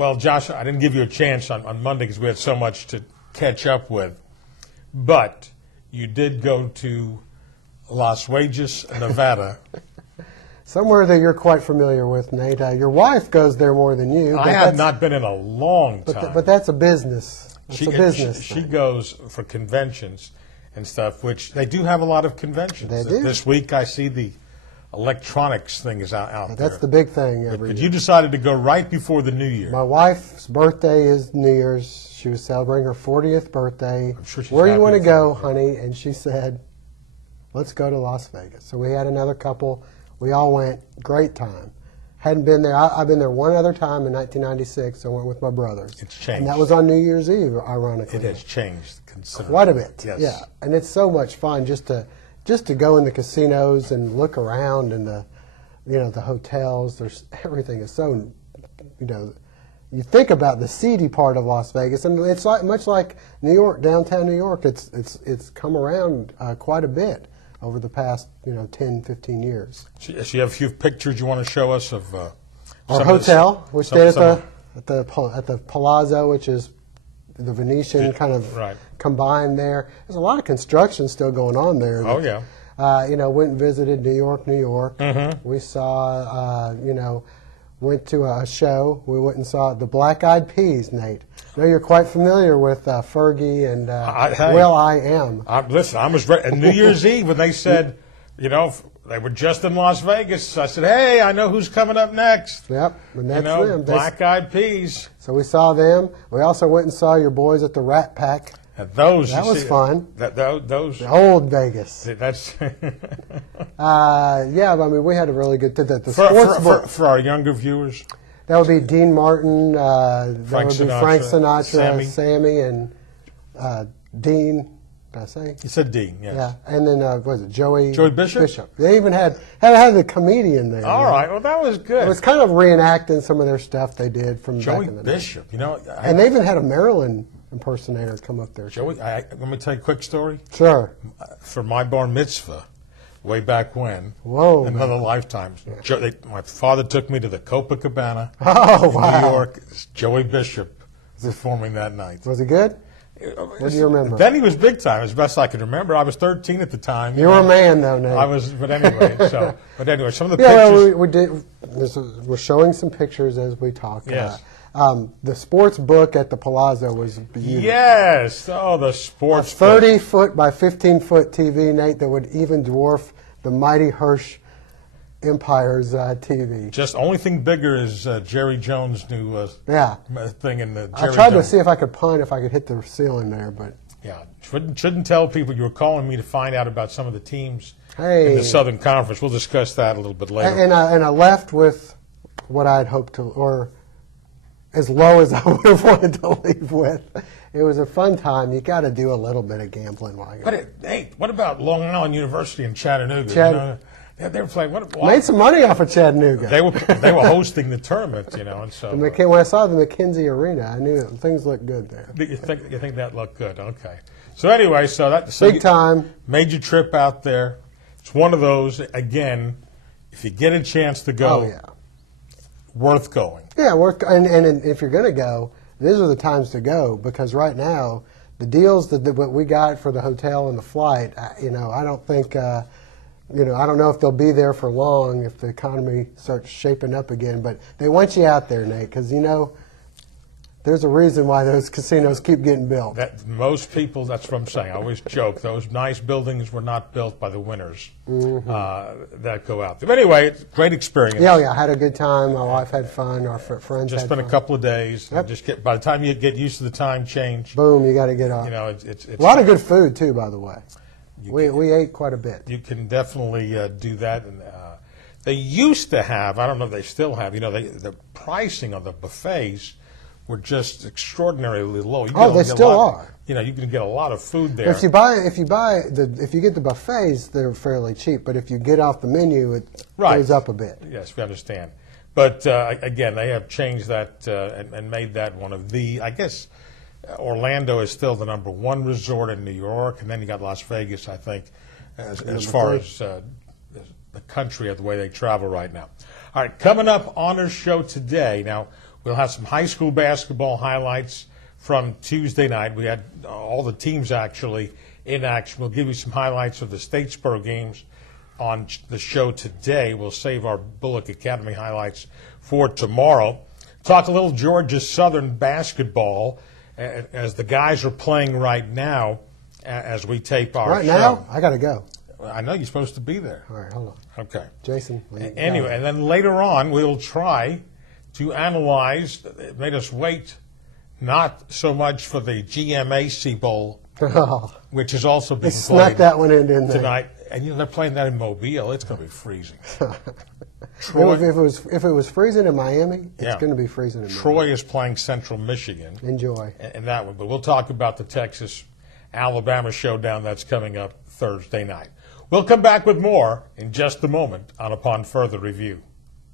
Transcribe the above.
Well, Josh, I didn't give you a chance on Monday because we had so much to catch up with. But you did go to Las Vegas, Nevada. Somewhere that you're quite familiar with, Nate. Your wife goes there more than you. I have not been in a long time. But that's a business. It's a business. She goes for conventions and stuff, which they do have a lot of conventions. They do. This week I see the electronics thing is out there. That's the big thing every year. But you decided to go right before the New Year. My wife's birthday is New Year's. She was celebrating her 40th birthday. I'm sure she's Where do you want to happy go, for honey? And she said, let's go to Las Vegas. So we had another couple. We all went. Great time. Hadn't been there. I've been there one other time in 1996. I went with my brothers. It's changed. And that was on New Year's Eve, ironically. It has changed considerably. Quite a bit. Yes. Yeah. And it's so much fun just to go in the casinos and look around and the hotels. There's everything is so, you think about the seedy part of Las Vegas, and it's much like New York, downtown New York. It's come around quite a bit over the past 10, 15 years. So you have a few pictures you want to show us of our hotel. We stayed at the Palazzo, which is the Venetian kind of combined there. There's a lot of construction still going on there. Oh yeah. Went and visited New York. Mm-hmm. We saw, went to a show. We went and saw the Black Eyed Peas, Nate. I know you're quite familiar with Fergie and will.i.am. Listen, I was ready. New Year's Eve when they said, they were just in Las Vegas. I said, hey, I know who's coming up next. Yep, and that's them. Black Eyed Peas. So we saw them. We also went and saw your boys at the Rat Pack. That was fun. Those the old Vegas. That's we had a really good the sports book for our younger viewers. That would be Dean Martin. Frank Sinatra, Sammy, and Dean. Did I say? You said Dean. Yes. Yeah, and then was it Joey Bishop? They even had the comedian there. All right, well that was good. It was kind of reenacting some of their stuff they did from Joey back in the day. Bishop. And they even had a Maryland impersonator come up there. Joey, let me tell you a quick story. Sure. For my bar mitzvah, way back when, whoa, in another lifetime, my father took me to the Copacabana in New York. Joey Bishop performing that night. Was he good? What do you remember? Then he was big time, as best I can remember. I was 13 at the time. You were a man, though, Nate. I was, but anyway. Some of the pictures. Well, we're showing some pictures as we talk. Yes. The sports book at the Palazzo was beautiful. Yes. Oh, the sports book. 30-foot by 15-foot TV, Nate, that would even dwarf the mighty Hirsch Empire's TV. Just only thing bigger is Jerry Jones' new thing in the Jerry I tried Jones. to see if I could punt, if I could hit the ceiling there, but... Yeah. Shouldn't tell people you were calling me to find out about some of the teams in the Southern Conference. We'll discuss that a little bit later. And I left with what I'd hoped to, or as low as I would have wanted to leave with. It was a fun time. You got to do a little bit of gambling while you're there. Hey, what about Long Island University in Chattanooga? They were playing. Made some money off of Chattanooga. They were hosting the tournament, and so. When I saw the McKenzie Arena, I knew things looked good there. You think that looked good? Okay. So anyway, big time. Major trip out there. It's one of those again. If you get a chance to go, worth going. Yeah, and if you're going to go, these are the times to go, because right now the deals that we got for the hotel and the flight, I don't think. I don't know if they'll be there for long if the economy starts shaping up again, but they want you out there, Nate, because, there's a reason why those casinos keep getting built. Most people, that's what I'm saying. I always joke, those nice buildings were not built by the winners that go out there. But anyway, it's a great experience. Yeah, I had a good time. My wife had fun. Our friends had fun. Just spent a couple of days. Yep. By the time you get used to the time change. Boom, you got to get off. It's a lot of good food, too, by the way. We ate quite a bit. You can definitely do that. And they used to have, I don't know if they still have, the pricing of the buffets were just extraordinarily low. They still are. You can get a lot of food there. If you get the buffets, they're fairly cheap. But if you get off the menu, it goes up a bit. Yes, we understand. But again, they have changed that and made that one of the, I guess, Orlando is still the #1 resort in New York, and then you got Las Vegas, I think, as far as the country, the way they travel right now. All right, coming up on our show today. Now, We'll have some high school basketball highlights from Tuesday night. We had all the teams actually in action. We'll give you some highlights of the Statesboro games on the show today. We'll save our Bullock Academy highlights for tomorrow. Talk a little Georgia Southern basketball as the guys are playing right now as we tape our right show. now? I got to go. I know you're supposed to be there. All right, hold on. Okay. Jason. Anyway, and then later on we'll try to analyze. It made us wait not so much for the GMAC Bowl, which is also being played snuck that one in, didn't they? tonight. And they're playing that in Mobile. It's going to be freezing. Troy, if it was freezing in Miami, it's going to be freezing in Troy Miami. is playing Central Michigan. Enjoy. And that one. But we'll talk about the Texas-Alabama showdown that's coming up Thursday night. We'll come back with more in just a moment on Upon Further Review.